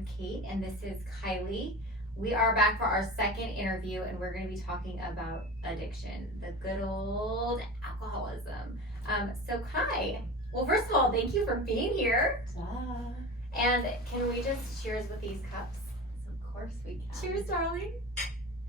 I'm Kate, and this is Kylie. We are back for our second interview, and we're going to be talking about addiction, the good old alcoholism. So, Kai, well, first of all, thank you for being here. And can we just cheers with these cups? Of course we can. Cheers, darling.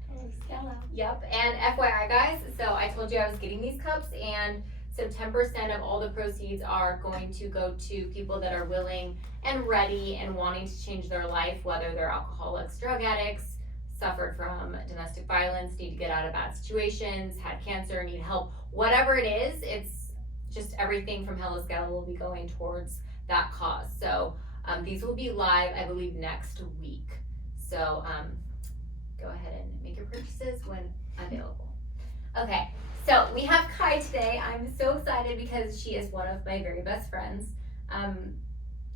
Fellow Skelo. Yep, and FYI, guys, so I told you I was getting these cups, and so 10% of all the proceeds are going to go to people that are willing and ready and wanting to change their life, whether they're alcoholics, drug addicts, suffered from domestic violence, need to get out of bad situations, had cancer, need help, whatever it is, it's just everything from Fellow Skelo will be going towards that cause. So these will be live, I believe, next week. So go ahead and make your purchases when available. Okay, so we have Kai today. I'm so excited because she is one of my very best friends.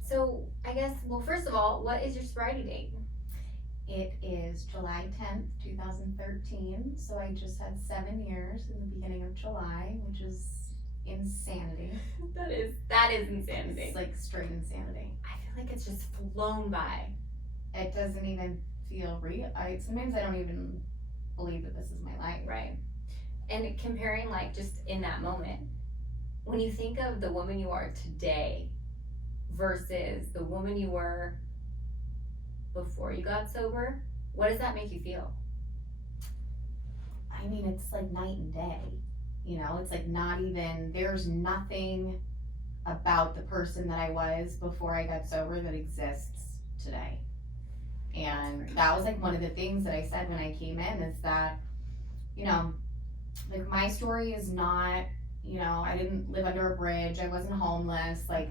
So I guess, well, first of all, what is your sobriety date? It is July 10th, 2013. So I just had 7 years in the beginning of July, which is insanity. That is insanity. It's like straight insanity. I feel like it's just flown by. It doesn't even feel real. Sometimes I don't even believe that this is my life. Right. And comparing, like, just in that moment, when you think of the woman you are today versus the woman you were before you got sober, what does that make you feel? I mean, it's like night and day. You know, it's like not even, there's nothing about the person that I was before I got sober that exists today. And that was like one of the things that I said when I came in is that, you know, like my story is not, you know, I didn't live under a bridge, I wasn't homeless, like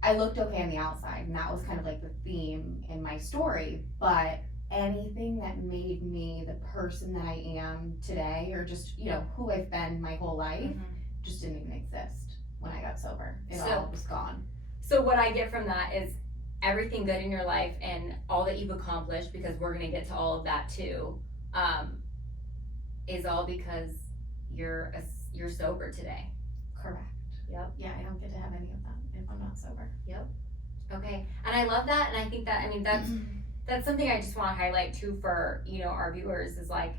I looked okay on the outside, and that was kind of like the theme in my story, but anything that made me the person that I am today, or just, you know, who I've been my whole life, just didn't even exist when I got sober. It all was gone. So what I get from that is everything good in your life and all that you've accomplished, because we're gonna get to all of that too, is all because you're sober today. Correct. Yep. Yeah, I don't get to have any of that if I'm not sober. Yep. Okay, and I love that, and I think that, I mean, that's something I just want to highlight too for, you know, our viewers, is like,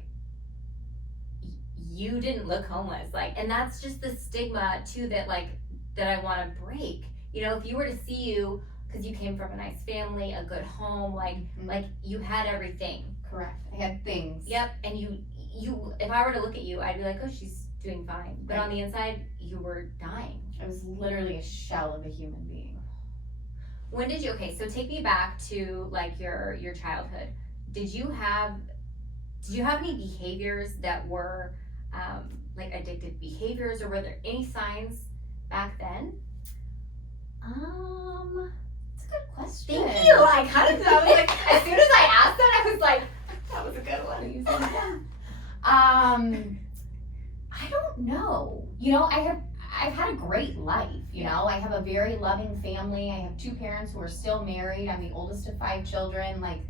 you didn't look homeless, like, and that's just the stigma too that, like, that I want to break. You know, if you were to see you, because you came from a nice family, a good home, like you had everything. Correct. I had things. Yep, and you, if I were to look at you, I'd be like, oh, she's doing fine. But on the inside, you were dying. I was literally a shell of a human being. When did you, okay, so take me back to like your childhood. Did you have any behaviors that were like addictive behaviors, or were there any signs back then? That's a good question. Thank you. I kind of thought, like, as soon as I asked that, I was like, that was a good one. I don't know. You know, I've had a great life, you know. I have a very loving family. I have 2 parents who are still married. I'm the oldest of 5 children. Like,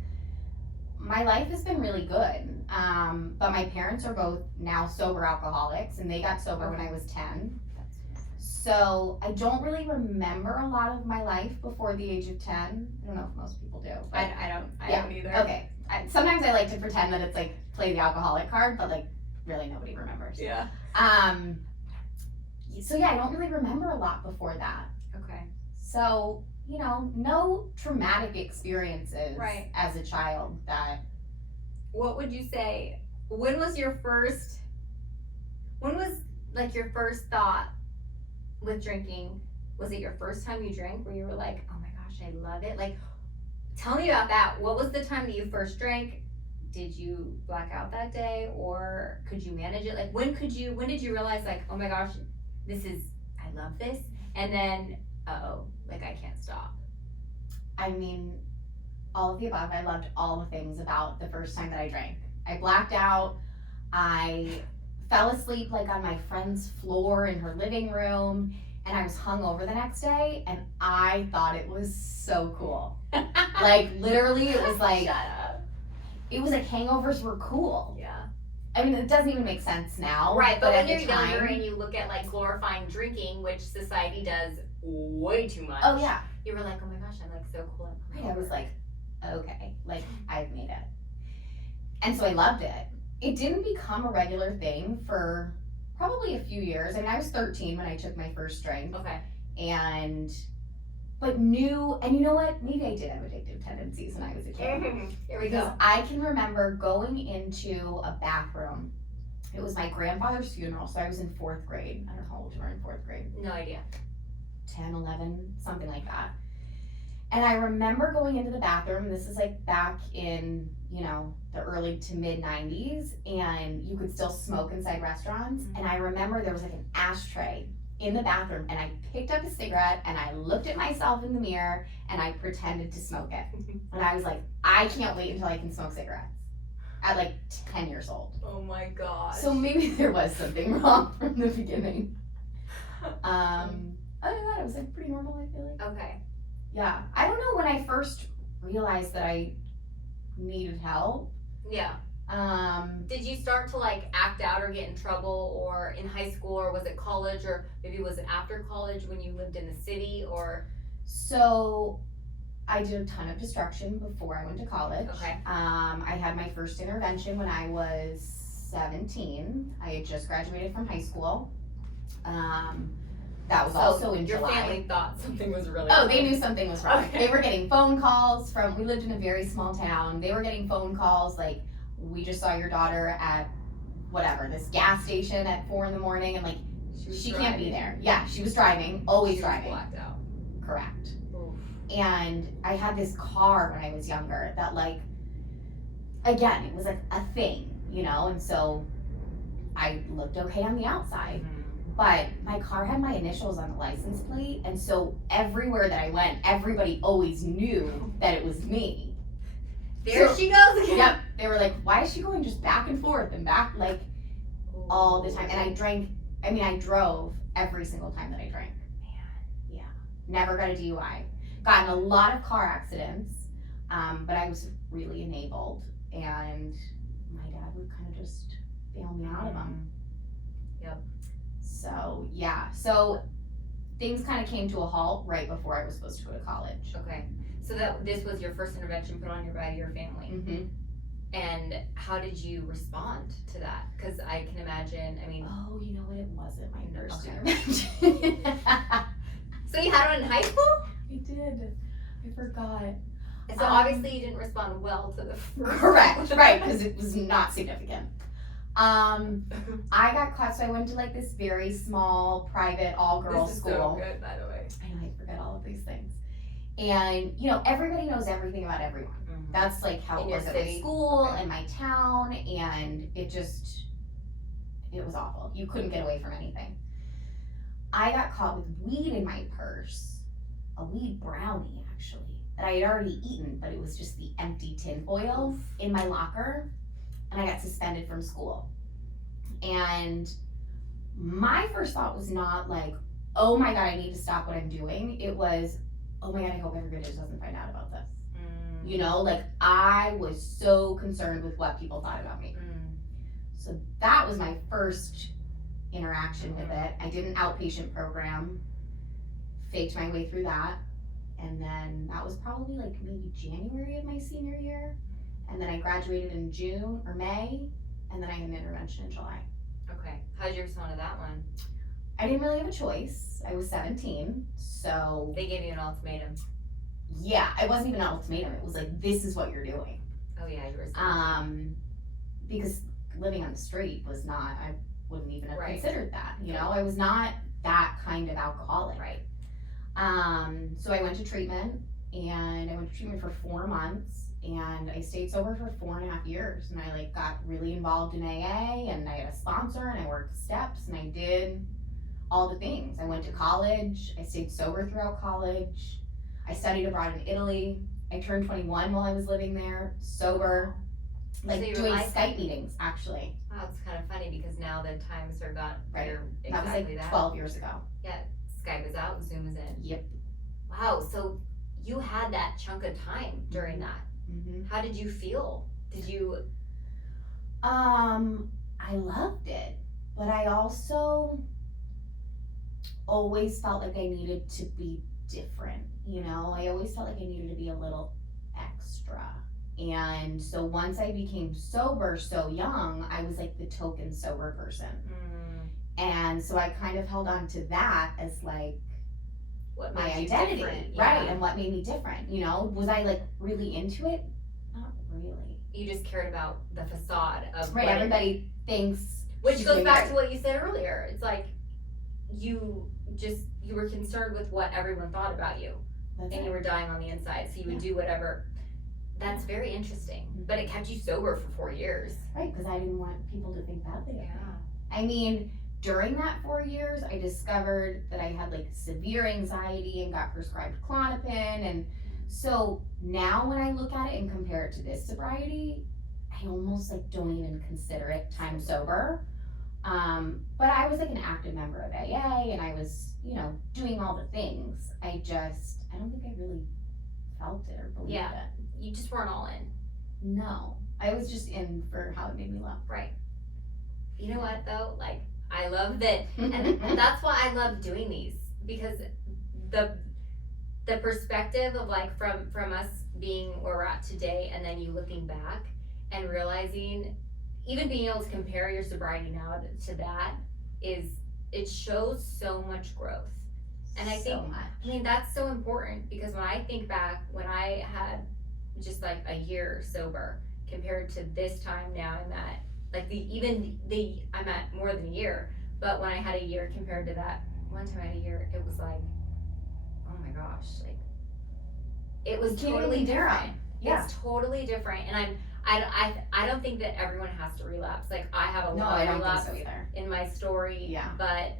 my life has been really good. But my parents are both now sober alcoholics, and they got sober when I was 10. So I don't really remember a lot of my life before the age of 10. I don't know if most people do. I don't either. Okay. Sometimes I like to pretend that it's like play the alcoholic card, but like really nobody remembers. Yeah. So yeah, I don't really remember a lot before that. Okay. So, you know, no traumatic experiences as a child that. What would you say, when was like your first thought with drinking? Was it your first time you drank where you were like, oh my gosh, I love it? Like, tell me about that. What was the time that you first drank? Did you black out that day, or could you manage it? Like, when did you realize, like, oh my gosh, I love this, and then, like, I can't stop? I mean, all of the above. I loved all the things about the first time that I drank. I blacked out. I fell asleep, like, on my friend's floor in her living room, and I was hungover the next day, and I thought it was so cool. Like, literally, it was like, shut up. It was like hangovers were cool. Yeah. I mean, it doesn't even make sense now. Right, but when at you're the time, younger and you look at, like, glorifying drinking, which society does way too much. Oh yeah. You were like, oh my gosh, I'm like so cool. Right, I was like, okay, like I've made it. And so I loved it. It didn't become a regular thing for probably a few years. I mean, I was 13 when I took my first drink. Okay. But knew, and you know what? Maybe I did have addictive tendencies when I was a kid. Here we Because go. I can remember going into a bathroom. It was my grandfather's funeral, so I was in 4th grade. I don't know how old you were in 4th grade. No idea. 10, 11, something like that. And I remember going into the bathroom, this is like back in, you know, the early to mid 90s, and you could still smoke inside restaurants. And I remember there was like an ashtray in the bathroom, and I picked up a cigarette and I looked at myself in the mirror and I pretended to smoke it. And I was like, I can't wait until I can smoke cigarettes at like 10 years old. Oh my gosh. So maybe there was something wrong from the beginning. Other than that, it was like pretty normal, I feel like. Okay. Yeah. I don't know when I first realized that I needed help. Yeah. Did you start to like act out or get in trouble or in high school, or was it college, or maybe was it after college when you lived in the city, or? So I did a ton of destruction before I went to college. Okay. I had my first intervention when I was 17. I had just graduated from high school. That was also in your July. Your family thought something was really Oh, wrong. they knew something was wrong. Okay. They were getting phone calls from, we lived in a very small town. They were getting phone calls like, we just saw your daughter at whatever, this gas station at 4 a.m. and like, she can't be there. Yeah, she was driving, always She was driving. blacked out. Correct. Oof. And I had this car when I was younger that like, again, it was like a thing, you know, and so I looked okay on the outside. But my car had my initials on the license plate, and so everywhere that I went, everybody always knew that it was me. There she goes again. Yep. They were like, why is she going just back and forth and back, like, all the time? And I drove every single time that I drank. Man. Yeah. Never got a DUI. Got in a lot of car accidents, but I was really enabled, and my dad would kind of just bail me out of them. Yep. So, yeah. So, things kind of came to a halt right before I was supposed to go to college. Okay. So this was your first intervention put on you by your family. Mm-hmm. And how did you respond to that? Because I can imagine, I mean. Oh, you know what? It wasn't my first Okay. intervention. So you had one in high school? I did. I forgot. And so obviously you didn't respond well to the first Correct, right, because it was not significant. I got caught, so I went to like this very small, private, all-girls school. This is so good, by the way. I know, I forget all of these things. And, you know, everybody knows everything about everyone. That's like how In it your was at my city? school, Okay. in my town, and it was awful. You couldn't get away from anything. I got caught with weed in my purse, a weed brownie actually, that I had already eaten, but it was just the empty tin foil in my locker, and I got suspended from school. And my first thought was not like, oh my God, I need to stop what I'm doing. It was, oh my God, I hope everybody just doesn't find out about this. You know, like I was so concerned with what people thought about me. So that was my first interaction with it. I did an outpatient program, faked my way through that, and then that was probably like maybe January of my senior year. And then I graduated in June or May, and then I had an intervention in July. Okay. How did you respond to that one? I didn't really have a choice. I was 17, so They gave you an ultimatum. yeah, it wasn't even an ultimatum. It was like, this is what you're doing. Oh yeah, you were. Because living on the street was not, I wouldn't even have Right. considered that, you know, I was not that kind of alcoholic. Right. So I went to treatment, and I went to treatment for 4 months, and I stayed sober for 4.5 years, and I like got really involved in AA, and I had a sponsor, and I worked steps, and I did all the things. I went to college, I stayed sober throughout college, I studied abroad in Italy, I turned 21 while I was living there, sober, like So you were doing licensed? Skype meetings, actually. Wow, it's kind of funny because now the times are got Right. better. That was Exactly like that. 12 years ago. Yeah, Skype is out, Zoom is in. Yep. Wow, so you had that chunk of time during that. Mm-hmm. How did you feel? Did you? I loved it, but I also always felt like I needed to be different, you know? I always felt like I needed to be a little extra. And so once I became sober so young, I was like the token sober person. And so I kind of held on to that as like What my made you identity, different, right? yeah. And what made me different, you know? Was I like really into it? Not really. You just cared about the facade of Right, what everybody thinks. which she's goes doing back great. to what you said earlier. It's like you were concerned with what everyone thought about you, That's and it. you were dying on the inside, so you would Yeah. do whatever. That's very interesting, but it kept you sober for 4 years. Right, because I didn't want people to think badly of me. Yeah. I mean, during that 4 years, I discovered that I had like severe anxiety and got prescribed Klonopin. And so now when I look at it and compare it to this sobriety, I almost like don't even consider it time sober. But I was like an active member of AA and I was, you know, doing all the things. I don't think I really felt it or believed Yeah. it. You just weren't all in. No, I was just in for how it made me look. Right. You know what though? Like, I love that, and that's why I love doing these, because the perspective of like from us being where we're at today, and then you looking back and realizing, even being able to compare your sobriety now to that, it shows so much growth. And I think, so much. I mean, that's so important, because when I think back when I had just like a year sober compared to this time now, I'm at like I'm at more than a year, but when I had a year compared to that one time I had a year, it was like, oh my gosh, like it was totally different. Yeah. It's totally different, and I don't think that everyone has to relapse. Like, I have a No, lot I of don't relapse think so either. in my story, Yeah. but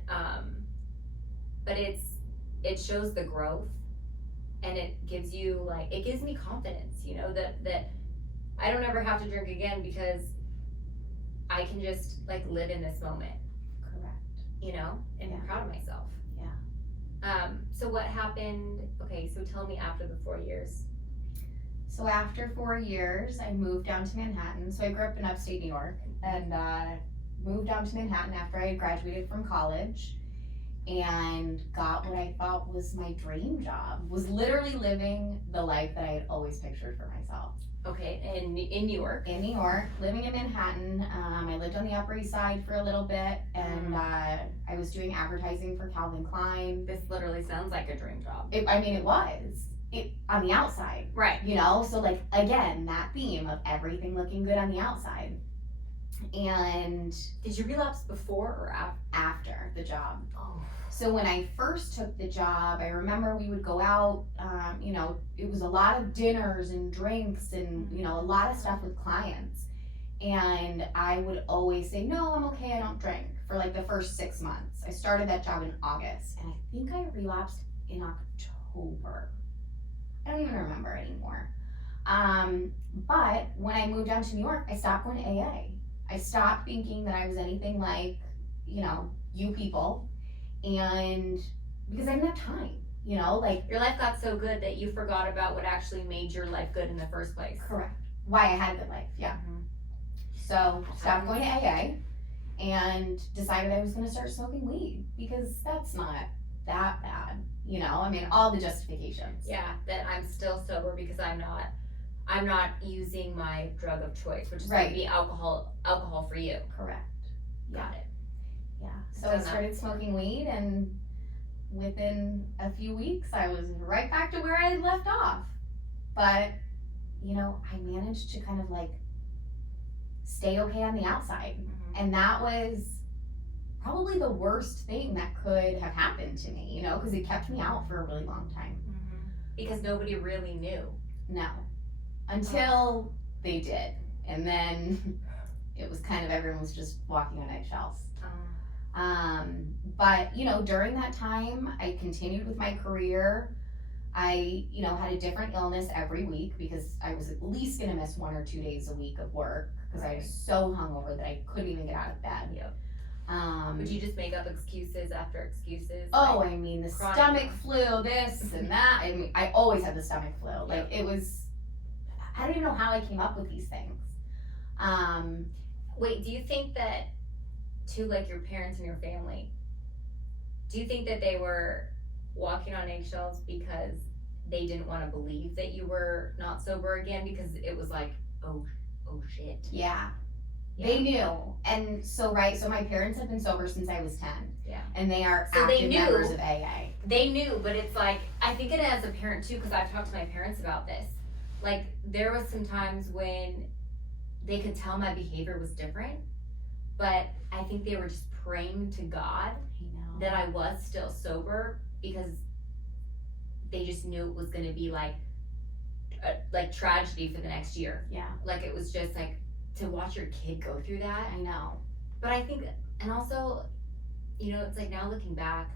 it shows the growth, and it gives me confidence, you know, that I don't ever have to drink again, because I can just like live in this moment, Correct. you know, and be Yeah. proud of myself. Yeah. So what happened? Okay, so tell me after the 4 years. So after 4 years, I moved down to Manhattan. So I grew up in upstate New York and moved down to Manhattan after I had graduated from college and got what I thought was my dream job. Was literally living the life that I had always pictured for myself. Okay, in New York. In New York, living in Manhattan. I lived on the Upper East Side for a little bit, and I was doing advertising for Calvin Klein. This literally sounds like a dream job. It was. On the outside. Right. You know, so like, again, that theme of everything looking good on the outside. And Did you relapse before or after? after the job. Oh. So when I first took the job, I remember we would go out, you know, it was a lot of dinners and drinks and, you know, a lot of stuff with clients. And I would always say, no, I'm okay, I don't drink, for like the first 6 months. I started that job in August, and I think I relapsed in October. I don't even remember anymore. But when I moved down to New York, I stopped going to AA. I stopped thinking that I was anything like, you know, you people. And because I didn't have time, you know, like. Your life got so good that you forgot about what actually made your life good in the first place. Correct. Why I had a good life, yeah. Mhm. So stopped going to AA and decided I was going to start smoking weed, because that's not that bad, you know. I mean, all the justifications. Yeah, that I'm still sober because I'm not using my drug of choice, which is going Right. to be alcohol for you. Correct. Got it. Yeah. So Done I that. started smoking weed, and within a few weeks, I was right back to where I had left off. But, you know, I managed to kind of like stay okay on the outside. And that was probably the worst thing that could have happened to me, you know, because it kept me out for a really long time. Because nobody really knew. No. Until they did. And then it was kind of, everyone was just walking on eggshells. But, you know, during that time, I continued with my career. I, you know, had a different illness every week, because I was at least going to miss 1 or 2 days a week of work, because I was so hungover that I couldn't even get out of bed. Yep. Would you just make up excuses after excuses? Oh, I mean, the chronic- stomach flu, this and that. I mean, I always had the stomach flu. Like, it was, I don't even know how I came up with these things. Wait, do you think that, to like your parents and your family, do you think that they were walking on eggshells because they didn't want to believe that you were not sober again because it was like, oh shit. Yeah. Yeah. They knew. And so my parents have been sober since I was 10. Yeah. And they are So they active knew. members of AA. They knew, but it's like, I think it as a parent too, because I've talked to my parents about this. Like, there was some times when they could tell my behavior was different, but I think they were just praying to God that I was still sober, because they just knew it was gonna be like tragedy for the next year. Yeah. Like, it was just like, to watch your kid go through that. I know. But I think, and also, you know, it's like, now looking back,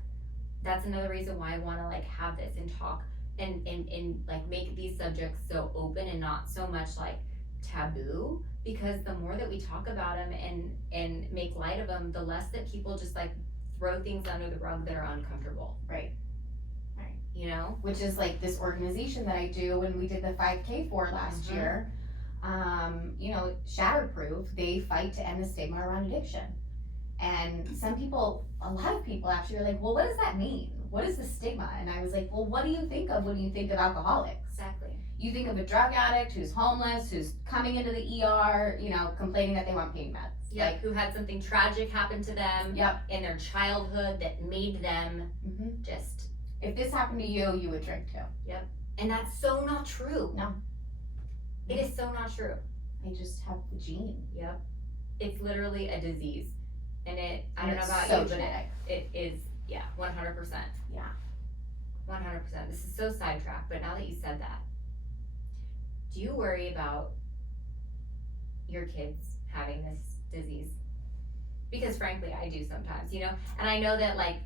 that's another reason why I want to like have this and talk and like make these subjects so open and not so much like taboo, because the more that we talk about them and make light of them, the less that people just like throw things under the rug that are uncomfortable. Right. You know? Which is like this organization that I do when we did the 5K for last year. You know, Shatterproof, they fight to end the stigma around addiction. And a lot of people actually are like, well, what does that mean? What is the stigma? And I was like, well, what do you think of when you think of alcoholics? Exactly. You think of a drug addict who's homeless, who's coming into the ER, you know, complaining that they want pain meds. Yep. Like, who had something tragic happen to them in their childhood that made them just... If this happened to you, you would drink too. Yep. And that's so not true. No. It is so not true. I just have the gene. Yep. It's literally a disease. And I don't know about so you, genetic. but it is, 100%. Yeah. 100%. This is so sidetracked, but now that you said that, do you worry about your kids having this disease? Because frankly, I do sometimes, you know? And I know that like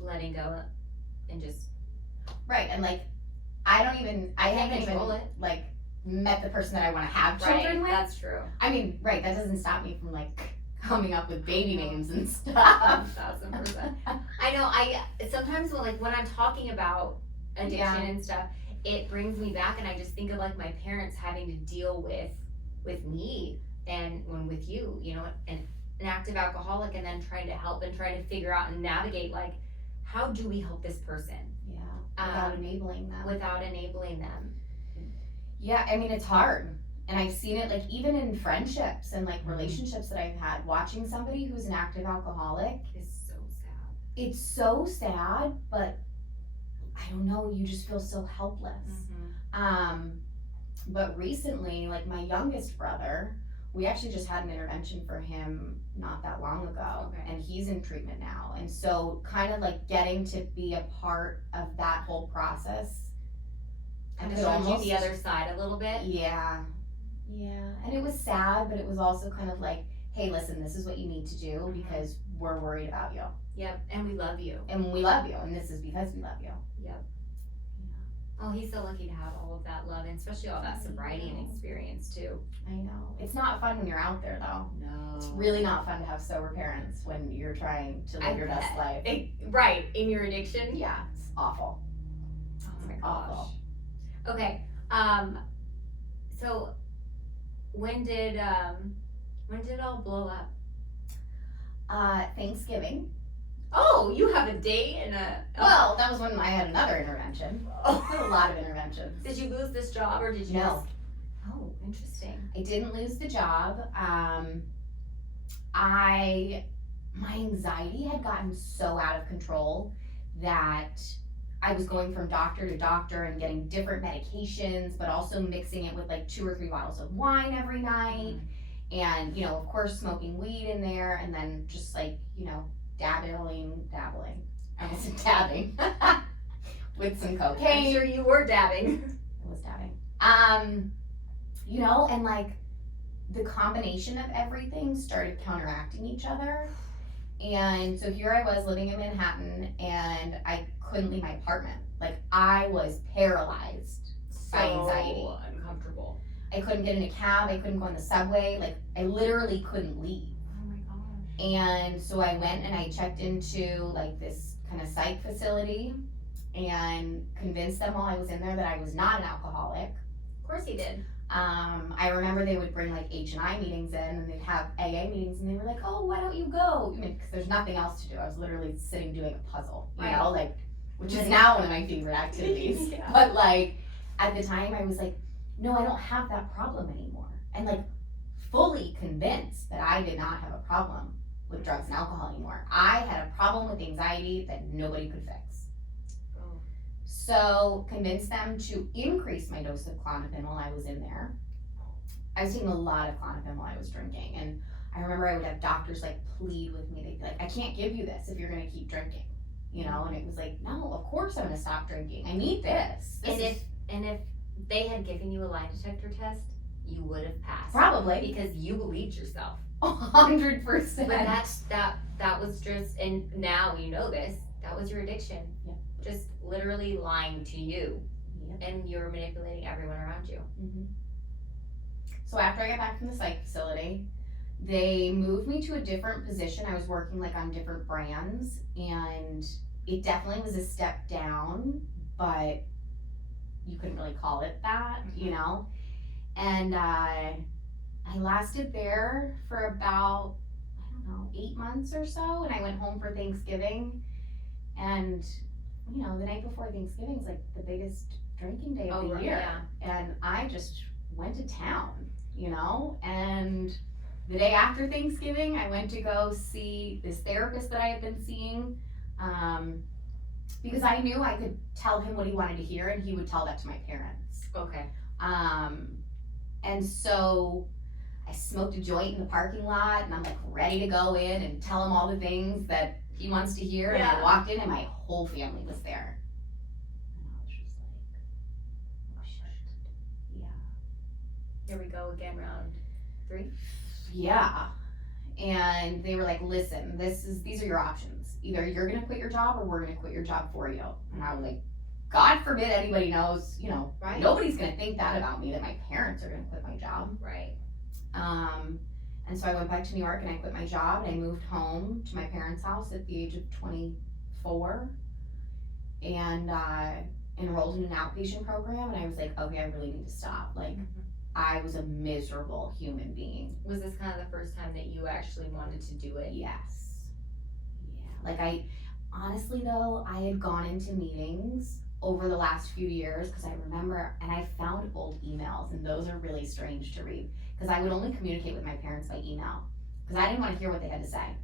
letting go and just... Right, and like, I haven't even like met the person that I want to have children with. That's true. I mean, right, that doesn't stop me from like coming up with baby names and stuff. 1000%. I know, sometimes when I'm talking about addiction and stuff, it brings me back, and I just think of like my parents having to deal with me and with you, you know, and an active alcoholic, and then trying to help and trying to figure out and navigate like, how do we help this person? Without enabling them. Yeah, I mean, it's hard. And I've seen it like even in friendships and like relationships that I've had, watching somebody who's an active alcoholic is so sad. It's so sad, but I don't know, you just feel so helpless. But recently, like my youngest brother, we actually just had an intervention for him not that long ago, and he's in treatment now. And so kind of like getting to be a part of that whole process. Kind of showed you the other side a little bit. Yeah. And it was sad, but it was also kind of like, hey, listen, this is what you need to do because we're worried about you. Yep, and we love you. And we love you, and this is because we love you. Yep. Oh, he's so lucky to have all of that love, and especially all that sobriety and experience too. I know. It's not fun when you're out there though. No. It's really not fun to have sober parents when you're trying to live your best life. Right, in your addiction? Yeah, it's awful. Oh my gosh. Awful. Okay, so when did it all blow up? Thanksgiving. Oh, you have a date and a... Well, that was when I had another intervention. I had a lot of interventions. Did you lose this job or did you No. Oh, interesting. I didn't lose the job. My anxiety had gotten so out of control that I was going from doctor to doctor and getting different medications, but also mixing it with like 2 or 3 bottles of wine every night. And, you know, of course, smoking weed in there, and then just like, you know, dabbling. I wasn't dabbing. With some cocaine. I'm sure you were dabbing. I was dabbing. You know, and like the combination of everything started counteracting each other. And so here I was living in Manhattan, and I couldn't leave my apartment. Like, I was paralyzed by anxiety. So uncomfortable. I couldn't get in a cab. I couldn't go on the subway. Like, I literally couldn't leave. Oh my gosh. And so I went and I checked into like this kind of psych facility and convinced them while I was in there that I was not an alcoholic. Of course he did. I remember they would bring like H&I meetings in, and they'd have AA meetings, and they were like, oh, why don't you go? I mean, because there's nothing else to do. I was literally sitting doing a puzzle, you know, like which is now one of my favorite activities. Yeah. But like, at the time I was like, no, I don't have that problem anymore. And like, fully convinced that I did not have a problem with drugs and alcohol anymore. I had a problem with anxiety that nobody could fix. Oh. So convinced them to increase my dose of Klonopin while I was in there. I was taking a lot of Klonopin while I was drinking, and I remember I would have doctors like plead with me. They'd be like, I can't give you this if you're gonna keep drinking, you know? And it was like, no, of course I'm gonna stop drinking. I need this. And if they had given you a lie detector test, you would have passed. Probably. Because you believed yourself. 100%. But that was just, and now you know this, that was your addiction. Yeah. Just literally lying to you. Yep. And you were manipulating everyone around you. Mm-hmm. So after I got back from the psych facility, they moved me to a different position. I was working like on different brands, and it definitely was a step down, but you couldn't really call it that, you know? And I lasted there for about, I don't know, 8 months or so, and I went home for Thanksgiving. And, you know, the night before Thanksgiving is like the biggest drinking day of the year. Yeah. And I just went to town, you know? And the day after Thanksgiving, I went to go see this therapist that I had been seeing, because I knew I could tell him what he wanted to hear, and he would tell that to my parents. Okay. And so I smoked a joint in the parking lot, and I'm like ready to go in and tell him all the things that he wants to hear. Yeah. And I walked in, and my whole family was there. And I was just like, oh shit. Yeah. Here we go again, round 3. Yeah. And they were like, listen, these are your options. Either you're gonna quit your job, or we're gonna quit your job for you. And I was like, God forbid anybody knows, you know, Right. Nobody's gonna think that about me, that my parents are gonna quit my job. Right. And so I went back to New York, and I quit my job, and I moved home to my parents' house at the age of 24, and enrolled in an outpatient program. And I was like, okay, I really need to stop. Like, I was a miserable human being. Was this kind of the first time that you actually wanted to do it? Yes. Yeah. Like, honestly though, I had gone into meetings over the last few years, because I remember, and I found old emails, and those are really strange to read, because I would only communicate with my parents by email, because I didn't want to hear what they had to say.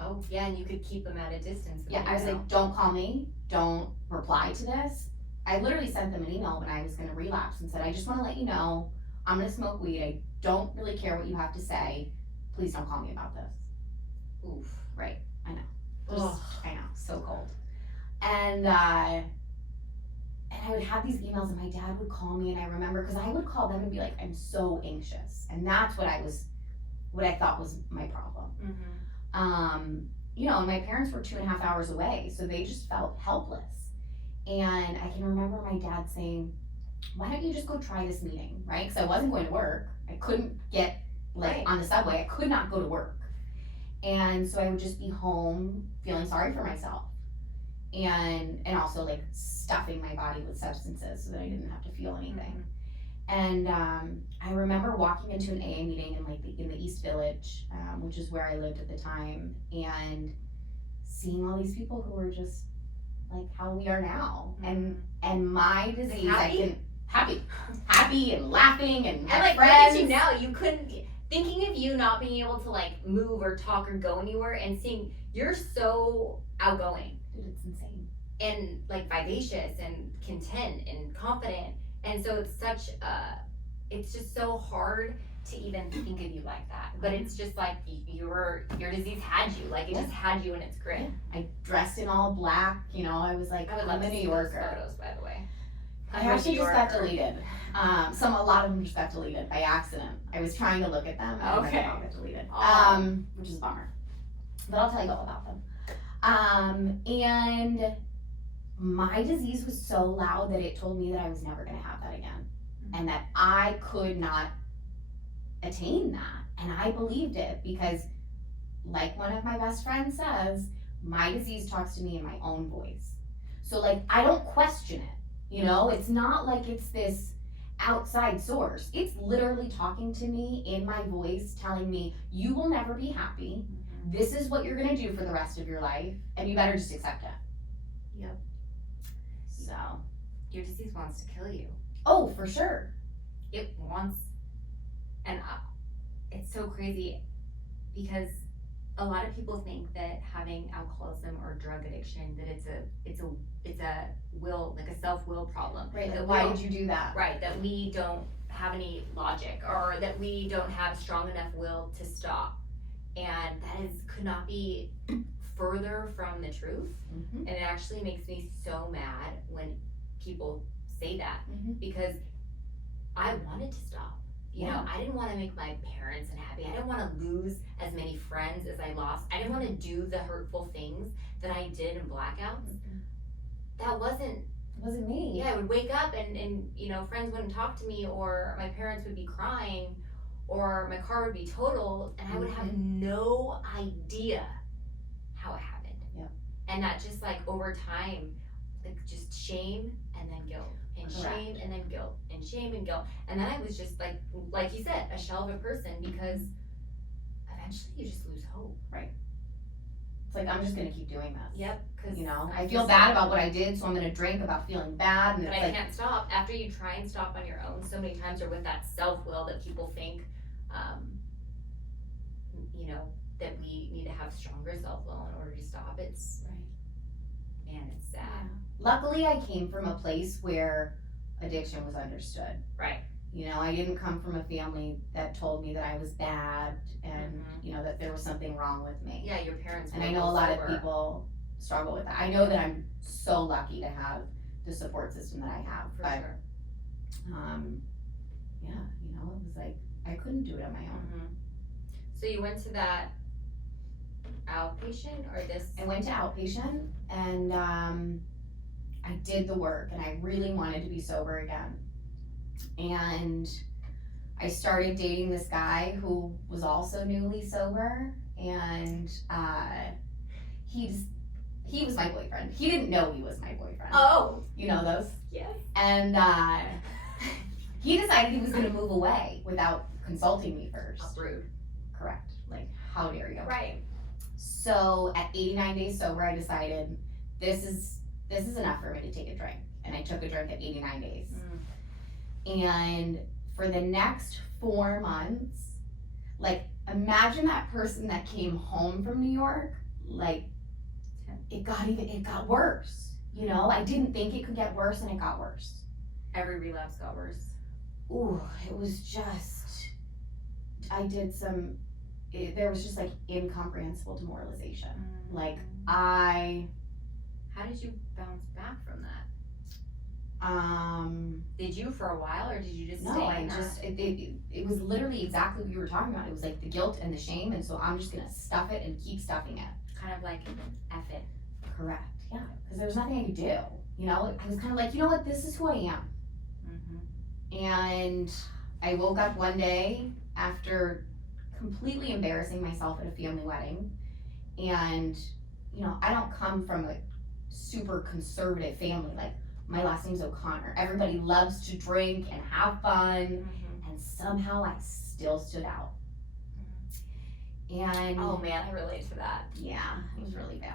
Oh, yeah, and you could keep them at a distance. Yeah, I was like, don't call me, don't reply to this. I literally sent them an email when I was going to relapse and said, I just want to let you know, I'm going to smoke weed. I don't really care what you have to say. Please don't call me about this. Oof. Right, I know. Ugh. I know, so cold. And I would have these emails, and my dad would call me, and I remember, because I would call them and be like, I'm so anxious. And that's what I thought was my problem. Mm-hmm. You know, and my parents were 2.5 hours away, so they just felt helpless. And I can remember my dad saying, why don't you just go try this meeting, right? Because I wasn't going to work. I couldn't get, Right. on the subway. I could not go to work. And so I would just be home feeling sorry for myself. And also like stuffing my body with substances so that I didn't have to feel anything. And I remember walking into an AA meeting in the East Village, which is where I lived at the time, and seeing all these people who were just like how we are now. And my disease, happy and laughing and like, friends. look at you now. You couldn't, thinking of you not being able to like move or talk or go anywhere, and seeing you're so outgoing. Dude, it's insane. And like vivacious and content and confident. And so it's just so hard to even think of you like that. But it's just like your disease had you, like it just had you in its grip. I dressed in all black, you know, I was like, I would love I'm a to New see those Yorker. photos, by the way. I actually just got deleted. A lot of them just got deleted by accident. I was trying to look at them, and Okay. they all got deleted. Oh. Which is a bummer. But I'll tell you all about them. And my disease was so loud that it told me that I was never going to have that again, and that I could not attain that. And I believed it because, like one of my best friends says, my disease talks to me in my own voice. So like, I don't question it, you know? It's not like it's this outside source. It's literally talking to me in my voice, telling me, you will never be happy. This is what you're gonna do for the rest of your life, and you better just accept it. Yep. So, Your disease wants to kill you. oh, for sure. It wants, and it's so crazy because a lot of people think that having alcoholism or drug addiction, that it's a will, like a self-will problem. Right, That like, we why don't- did you do that? Right, that we don't have any logic, or that we don't have strong enough will to stop. And that could not be further from the truth. Mm-hmm. And it actually makes me so mad when people say that, Mhm. because I wanted to stop. You know, I didn't want to make my parents unhappy. I didn't want to lose as many friends as I lost. I didn't want to do the hurtful things that I did in blackouts. Mhm. That wasn't, It wasn't me. yeah, I would wake up and you know, friends wouldn't talk to me, or my parents would be crying, or my car would be totaled, and I would have no idea how it happened. Yep. And that just like over time, like just shame and then guilt, and Correct. shame and then guilt, and shame and guilt. And then I was just like you said, a shell of a person, because eventually you just lose hope. It's like, I'm just gonna keep doing this. Yep. Because You know, I feel bad about what I did, so I'm gonna drink about feeling bad, and But it's I like, can't stop. After you try and stop on your own so many times, or with that self-will that people think, you know, that we need to have stronger self-will in order to stop. It's, man, it's sad. luckily I came from a place where addiction was understood. Right. You know, I didn't come from a family that told me that I was bad and, Mhm. you know, that there was something wrong with me. Yeah, your parents And were I know a both lot of sober. people struggle with that. I know that I'm so lucky to have the support system that I have, For but, sure. yeah, you know, it was like, I couldn't do it on my own. Mhm. So you went to that outpatient, or this? I went to outpatient and, I did the work and I really wanted to be sober again. And I started dating this guy who was also newly sober, and he was my boyfriend. He didn't know he was my boyfriend. Oh, You know those? yes. And he decided he was gonna move away without consulting me first. Rude. Correct. Like, how dare you? Right. So at 89 days sober, I decided this is enough for me to take a drink, and I took a drink at 89 days. And for the next 4 months, like, imagine that person that came home from New York, like, it got worse. You know, I didn't think it could get worse, and it got worse. Every relapse got worse. Ooh, it was just, there was just like incomprehensible demoralization. Like, how did you bounce back from that? Did you for a while, or did you just No, stay I in that? just, it was literally exactly what you were talking about. It was like the guilt and the shame, and so I'm just gonna stuff it and keep stuffing it. Kind of like, F it. Correct, yeah, because there was nothing I could do. You know, I was kind of like, you know what, this is who I am. And I woke up one day after completely embarrassing myself at a family wedding, and, you know, I don't come from a super conservative family. Like, my last name's O'Connor. Everybody loves to drink and have fun, and somehow I still stood out. And Oh man, I relate to that. yeah, it was really bad.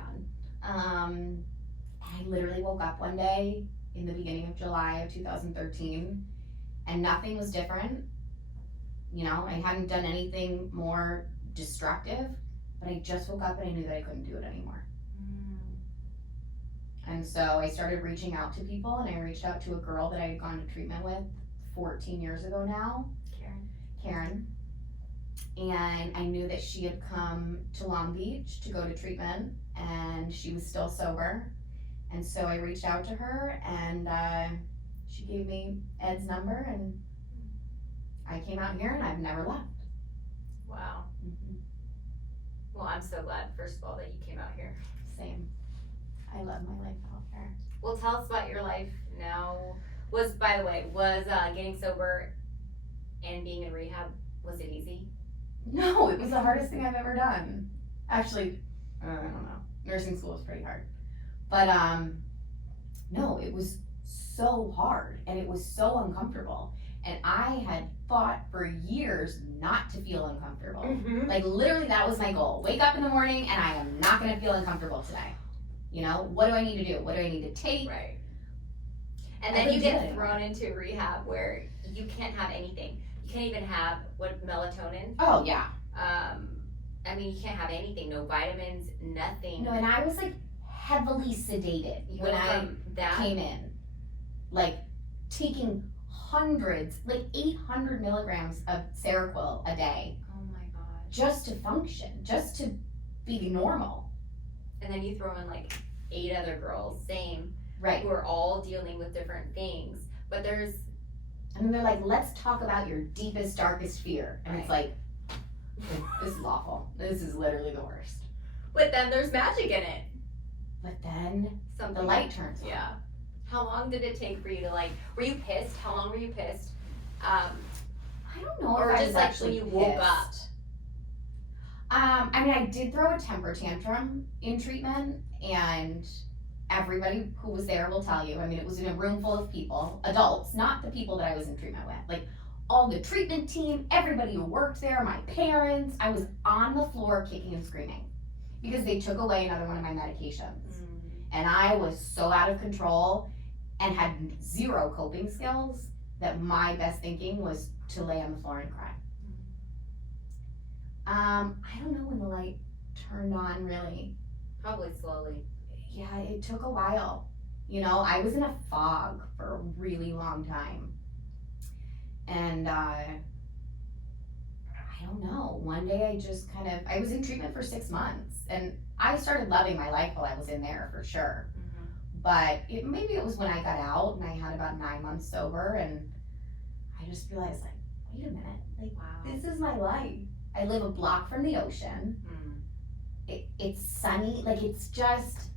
I literally woke up one day in the beginning of July of 2013, and nothing was different. You know, I hadn't done anything more destructive, but I just woke up and I knew that I couldn't do it anymore. And so I started reaching out to people, and I reached out to a girl that I had gone to treatment with 14 years ago now, Karen. And I knew that she had come to Long Beach to go to treatment, and she was still sober. And so I reached out to her, and she gave me Ed's number, and I came out here, and I've never left. Wow. Well, I'm so glad, first of all, that you came out here. Same. I love my life out here. Well, tell us about your life now. By the way, getting sober and being in rehab, was it easy? No, it was the hardest thing I've ever done. Actually, I don't know. Nursing school was pretty hard. But no, it was so hard, and it was so uncomfortable. And I had fought for years not to feel uncomfortable. Like, literally, that was my goal. Wake up in the morning, and I am not gonna feel uncomfortable today. You know, what do I need to do? What do I need to take? Right. And then you get thrown into rehab where you can't have anything. You can't even have melatonin. Oh yeah. I mean, you can't have anything. No vitamins, nothing. No, and I was like heavily sedated when I came in, like taking hundreds, like 800 milligrams of Seroquel a day. Oh my god. Just to function, just to be normal. And then you throw in like 8 other girls, same, right, who are all dealing with different things. But there's, and they're like, let's talk about your deepest, darkest fear, and it's like, this is awful. This is literally the worst. But then there's magic in it. But then something, the light turns on. Yeah. How long did it take for you to like? Were you pissed? How long were you pissed? I don't know. Or if just I was like when you pissed. woke up. I mean, I did throw a temper tantrum in treatment, and everybody who was there will tell you. I mean, it was in a room full of people, adults, not the people that I was in treatment with. Like all the treatment team, everybody who worked there, my parents. I was on the floor kicking and screaming because they took away another one of my medications. And I was so out of control and had 0 coping skills that my best thinking was to lay on the floor and cry. I don't know when the light turned on really. Probably slowly. Yeah, it took a while. You know, I was in a fog for a really long time. And I don't know, one day I just I was in treatment for 6 months, and I started loving my life while I was in there for sure. But maybe it was when I got out and I had about 9 months sober, and I just realized, like, wait a minute, like, wow, this is my life. I live a block from the ocean. It's sunny, like, it's just,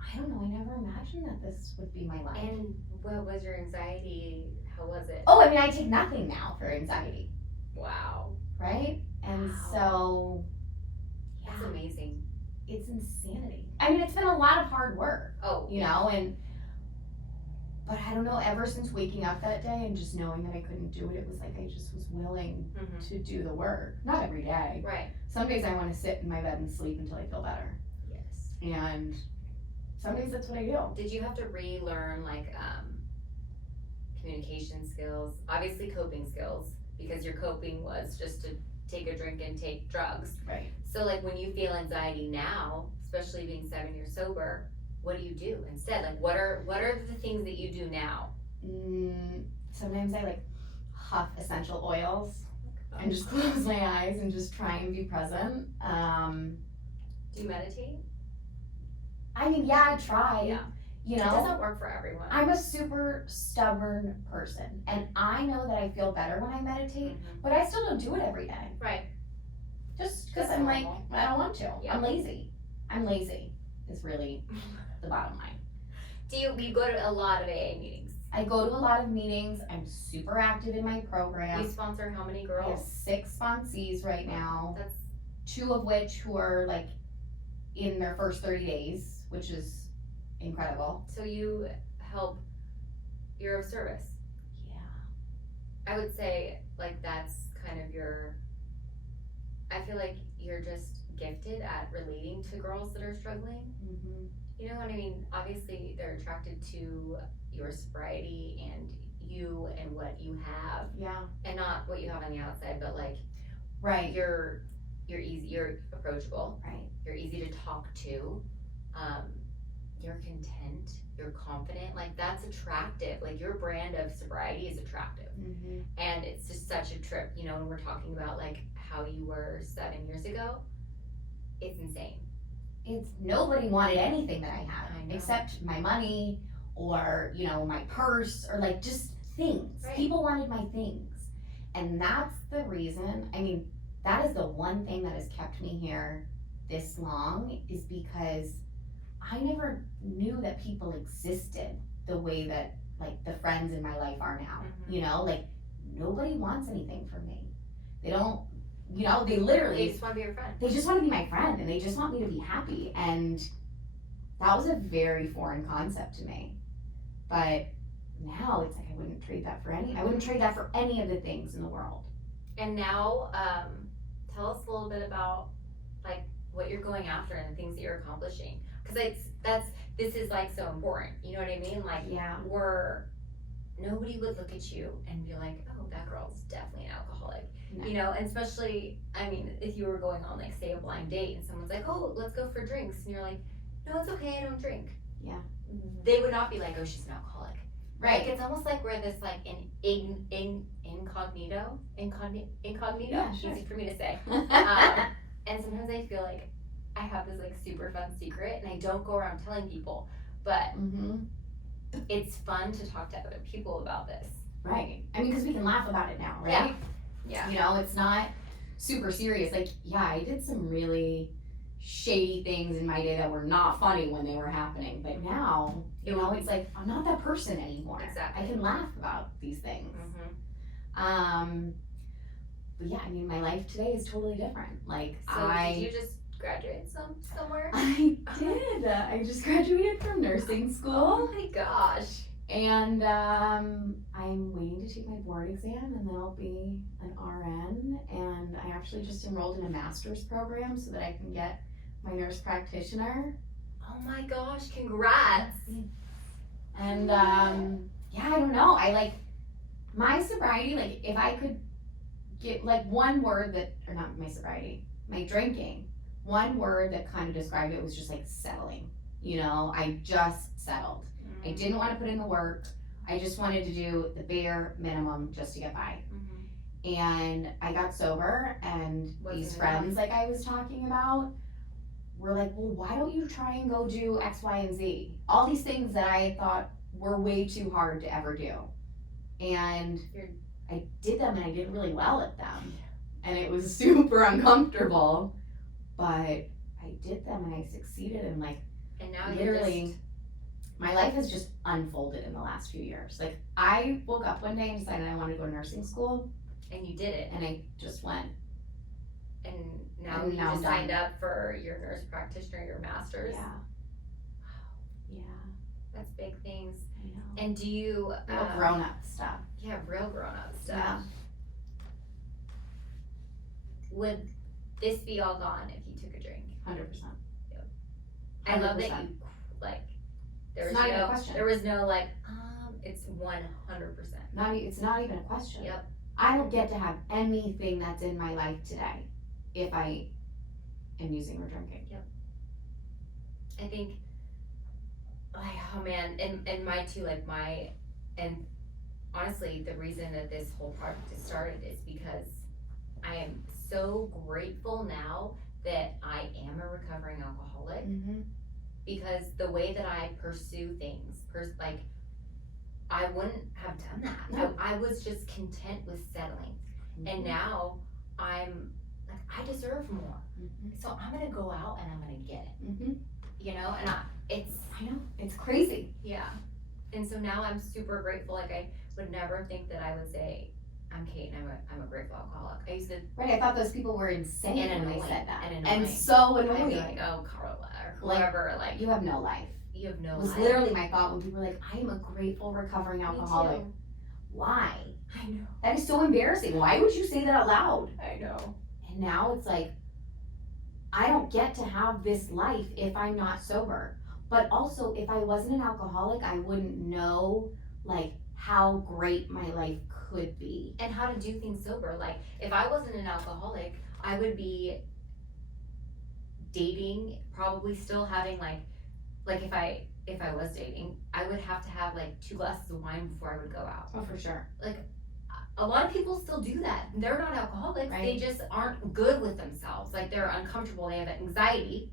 I don't know, I never imagined that this would be my life. And what was your anxiety? How was it? Oh, I mean, I take nothing now for anxiety. Wow. Right? And Wow. so, yeah. That's amazing. It's insanity. I mean, it's been a lot of hard work. Oh. You know, but I don't know, ever since waking up that day and just knowing that I couldn't do it, it was like I just was willing to do the work. Not every day. Right. Some days I want to sit in my bed and sleep until I feel better. Yes. And some days that's what I do. Did you have to relearn like communication skills? Obviously coping skills, because your coping was just to take a drink and take drugs. Right. So like when you feel anxiety now, especially being 7 years sober, what do you do instead? Like what are the things that you do now? Sometimes I like huff essential oils and just close my eyes and just try and be present. Do you meditate? I mean, yeah, I try. Yeah. You know, it doesn't work for everyone. I'm a super stubborn person, and I know that I feel better when I meditate, but I still don't do it every day. Right. Just because That's I'm normal. like, I don't want to. Yeah. I'm lazy. Is really the bottom line. You go to a lot of AA meetings? I go to a lot of meetings. I'm super active in my program. You sponsor how many I have girls? 6 sponsees right now. That's 2 of which who are like in their first 30 days, which is incredible. so you help. You're of service. Yeah. I would say like that's kind of I feel like you're just gifted at relating to girls that are struggling. You know what I mean? Obviously they're attracted to your sobriety and you and what you have, Yeah. and not what you have on the outside, but like Right. you're easy, you're approachable, Right. you're easy to talk to, you're content, you're confident, like that's attractive. Like your brand of sobriety is attractive. And it's just such a trip, you know, when we're talking about like how you were 7 years ago, it's insane. It's nobody wanted anything that I had I know. except my money or, you know, my purse or like just things. Right. People wanted my things. And that's the reason, I mean, that is the one thing that has kept me here this long, is because I never knew that people existed the way that like the friends in my life are now. You know, like nobody wants anything from me. They don't, you know, they literally They just want to be your friend. they just want to be my friend and they just want me to be happy. And that was a very foreign concept to me. But now it's like I wouldn't trade that for I wouldn't trade that for any of the things in the world. And now, tell us a little bit about like what you're going after and the things that you're accomplishing. Because this is like so important. You know what I mean? Like Yeah. nobody would look at you and be like, oh, that girl's definitely an alcoholic. No. You know, and especially, I mean, if you were going on, like, say, a blind date and someone's like, oh, let's go for drinks, and you're like, no, it's okay, I don't drink. Yeah. They would not be like, oh, she's an alcoholic. Right. Like, it's almost like we're this, like, incognito, Yeah, sure. easy for me to say. And sometimes I feel like I have this, like, super fun secret, and I don't go around telling people, but it's fun to talk to other people about this. Right. I mean, because we can laugh about it now, right? Yeah. You know, it's not super serious. Like, yeah, I did some really shady things in my day that were not funny when they were happening, but now, you know, it's like, I'm not that person anymore. Exactly. I can laugh about these things. But yeah, I mean, my life today is totally different. Like, So did you just graduate somewhere? I did. I just graduated from nursing school. Oh my gosh. And I'm waiting to take my board exam, and then I'll be an RN. And I actually just enrolled in a master's program so that I can get my nurse practitioner. Oh my gosh, congrats. And yeah, I don't know. I like my sobriety, like if I could get like one word that, or not my sobriety, my drinking, one word that kind of described it was just like settling. You know, I just settled. I didn't want to put in the work. I just wanted to do the bare minimum just to get by. And I got sober, and these friends, like I was talking about, were like, well, why don't you try and go do X, Y, and Z? All these things that I thought were way too hard to ever do. And I did them, and I did really well at them. And it was super uncomfortable, but I did them, and I succeeded, and like, and now literally, my life has just unfolded in the last few years. Like, I woke up one day and decided I wanted to go to nursing school. And you did it. And I just went. And now you just signed up for your nurse practitioner, your master's. Yeah. Yeah. That's big things. I know. And do you... real grown-up stuff. Yeah, real grown-up stuff. Yeah. Would this be all gone if you took a drink? 100%. I love that you, like, there was not even a question. There was no, like, it's 100%. It's not even a question. Yep. I don't get to have anything that's in my life today if I am using or drinking. Yep. I think, like, oh man, and my too, like and honestly, the reason that this whole project has started is because I am so grateful now that I am a recovering alcoholic, because the way that I pursue things, like, I wouldn't have done that. No. I was just content with settling. And now I'm like, I deserve more. So I'm gonna go out and I'm gonna get it. You know, and I know, it's crazy. yeah. And so now I'm super grateful. Like, I would never think that I would say, I'm Kate and I'm a grateful alcoholic. I used to. Right, I thought those people were insane And when they annoying. said that. And And annoying. so I'd annoying. be like, oh, Carla, or whoever, like, You have no life. you have no It was life. literally my thought when people were like, I am a grateful recovering alcoholic. Me too. Why? I know. That is so embarrassing. Why would you say that out loud? I know. And now it's like, I don't get to have this life if I'm not sober. But also, if I wasn't an alcoholic, I wouldn't know, like, how great my life could be. And how to do things sober. Like, if I wasn't an alcoholic, I would be dating, probably still having like if I was dating, I would have to have like 2 glasses of wine before I would go out. Oh, for sure. Like, a lot of people still do that. They're not alcoholics. Right. They just aren't good with themselves. Like, they're uncomfortable. They have anxiety,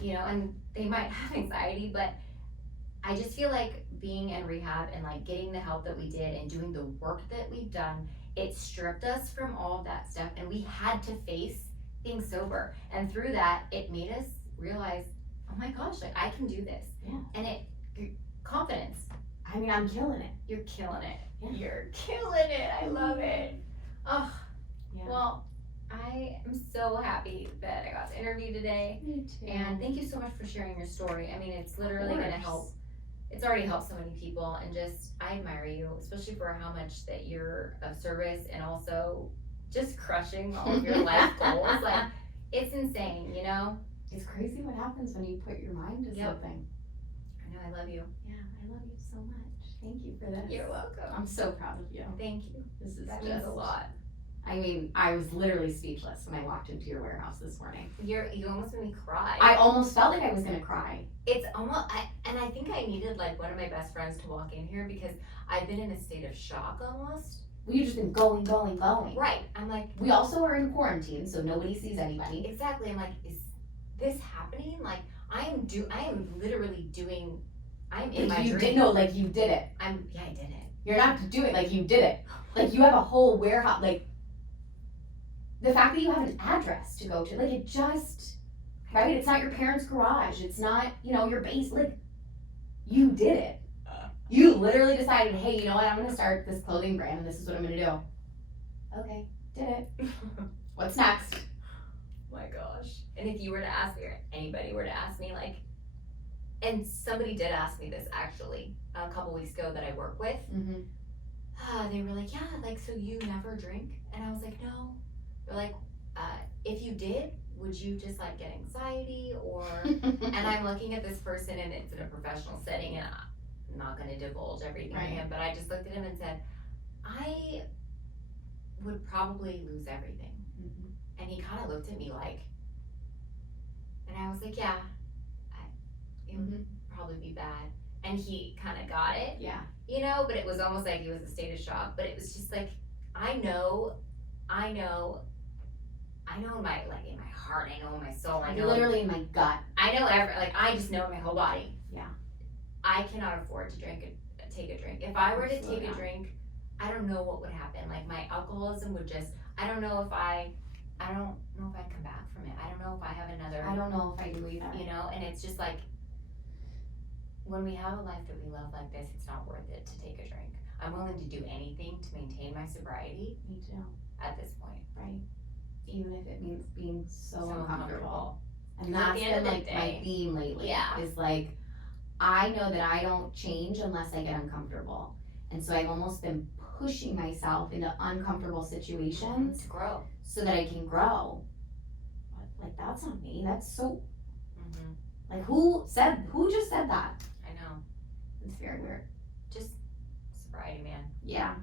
you know, and they might have anxiety, but I just feel like being in rehab and like getting the help that we did and doing the work that we've done, it stripped us from all of that stuff, and we had to face being sober. And through that, it made us realize, oh my gosh, like, I can do this. Yeah. And confidence. I mean, I'm killing it. You're killing it. Yeah. You're killing it. I love it. Oh, Yeah. well, I am so happy that I got to interview today. Me too. And thank you so much for sharing your story. I mean, it's literally going to help. It's already helped so many people, and just, I admire you, especially for how much that you're of service and also just crushing all of your life goals. Like, it's insane, you know? It's crazy what happens when you put your mind to Yep. something. I know, I love you. Yeah, I love you so much. Thank you for this. You're welcome. I'm so proud of you. Thank you. This is That just means a lot. I mean, I was literally speechless when I walked into your warehouse this morning. You almost made me cry. I almost felt like I was gonna cry. It's almost, and I think I needed like one of my best friends to walk in here because I've been in a state of shock almost. We've just been going. Right. I'm like, We also are in quarantine, so nobody sees anybody. exactly. I'm like, is this happening? Like, I am literally doing. I'm in my you dream. did like you did it. I did it. You're not doing like you did it. Like you have a whole warehouse. Like the fact that you have an address to go to, like it just right. It's not your parents' garage. It's not your base. Like you did it. You literally decided, hey, you know what? I'm gonna start this clothing brand, and this is what I'm gonna do. Okay, did it. What's next? My gosh. And if you were to ask me, or anybody were to ask me, like, and somebody did ask me this actually a couple weeks ago that I work with. Mm-hmm. They were like, yeah, like, so you never drink? And I was like, no. They're like, if you did, would you just like get anxiety or? And I'm looking at this person, and it's in a professional setting, and I'm not going to divulge everything to him, but I just looked at him and said, I would probably lose everything. Mm-hmm. And he kind of looked at me like, and I was like, yeah, it would probably be bad. And he kind of got it, Yeah. but it was almost like he was a state of shock. But it was just like, I know in my in my heart, I know in my soul, I know Literally in my gut. I know I just know in my whole body. Yeah. I cannot afford to take a drink. If I were to take a drink, I don't know what would happen. Like my alcoholism would just, I don't know if I'd come back from it. I don't know if I have another. I don't know if I do either. And it's just like, when we have a life that we love like this, it's not worth it to take a drink. I'm willing to do anything to maintain my sobriety. Me too. At this point. Right. Even if it means being so So uncomfortable. And At that's the end been of like the my day- theme lately. Yeah. Is like, I know that I don't change unless I get uncomfortable. And so I've almost been pushing myself into uncomfortable situations To grow. so that I can grow. But like that's on me. That's so like who just said that? I know. It's very weird. Just sobriety, man. Yeah.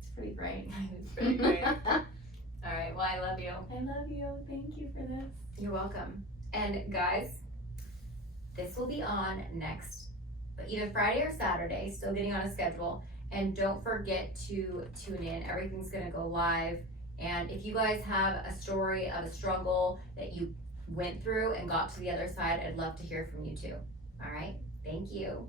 It's pretty great. It's pretty great. All right. Well, I love you. I love you. Thank you for this. You're welcome. And guys, this will be on next, either Friday or Saturday, still getting on a schedule. And don't forget to tune in. Everything's going to go live. And if you guys have a story of a struggle that you went through and got to the other side, I'd love to hear from you too. All right. Thank you.